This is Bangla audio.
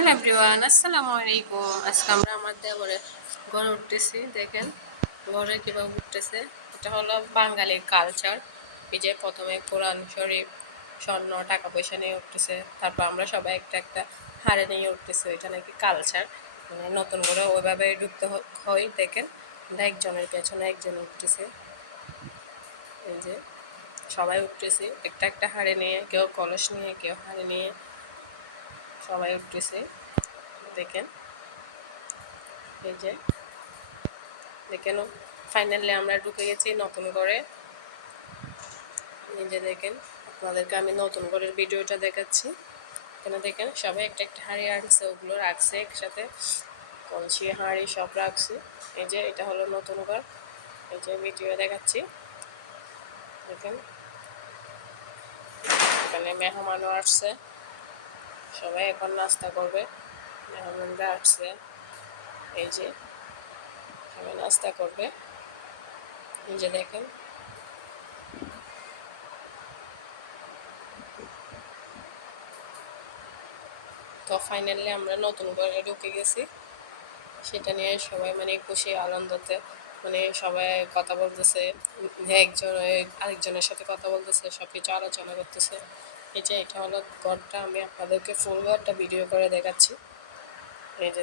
হ্যালো এভরিওয়ান, আসসালামু আলাইকুম। আজকে আমরা আমার দেবরের ঘরে উঠতেছি। দেখেন ঘরে কীভাবে উঠতেছে। এটা হলো বাঙালির কালচার। এই যে প্রথমে কোরআন শরীফ, স্বর্ণ, টাকা পয়সা নিয়ে উঠতেছে। তারপর আমরা সবাই একটা একটা হাড়ে নিয়ে উঠতেছে। এটা নাকি কালচার। মানে নতুন করে ওইভাবে ঢুকতে হয়। দেখেন একজনের পেছনে একজন উঠতেছে। এই যে সবাই উঠতেছে একটা একটা হাড়ে নিয়ে, কেউ কলস নিয়ে, কেউ হাড়ে নিয়ে, সবাই উঠতেছে। দেখেন এই যে দেখেন ফাইনালি আমরা ঢুকে গেছি নতুন করে। এই যে দেখেন আপনাদেরকে আমি নতুন ঘরের ভিডিওটা দেখাচ্ছি। এখানে দেখেন সবাই একটা একটা হাঁড়ি আনছে, ওগুলো রাখছে একসাথে, কলসি হাঁড়ি সব রাখছে। এই যে এটা হলো নতুন ঘর। এই যে ভিডিও দেখাচ্ছি। দেখেন এখানে মেহমানও আসছে, সবাই এখন নাস্তা করবে। মেহমানরা আসছে, এই যে সবাই নাস্তা করবে। এই যে দেখেন তো ফাইনালি আমরা নতুন ঘরে ঢুকে গেছি। সেটা নিয়ে সবাই মানে খুশি আনন্দতে, মানে সবাই কথা বলতেছে, একজন আরেকজনের সাথে কথা বলতেছে, সব কিছু আলোচনা করতেছে। এই যে এটা হলো ঘরটা, আমি আপনাদেরকে ফুল ঘরটা ভিডিও করে দেখাচ্ছি। এই যে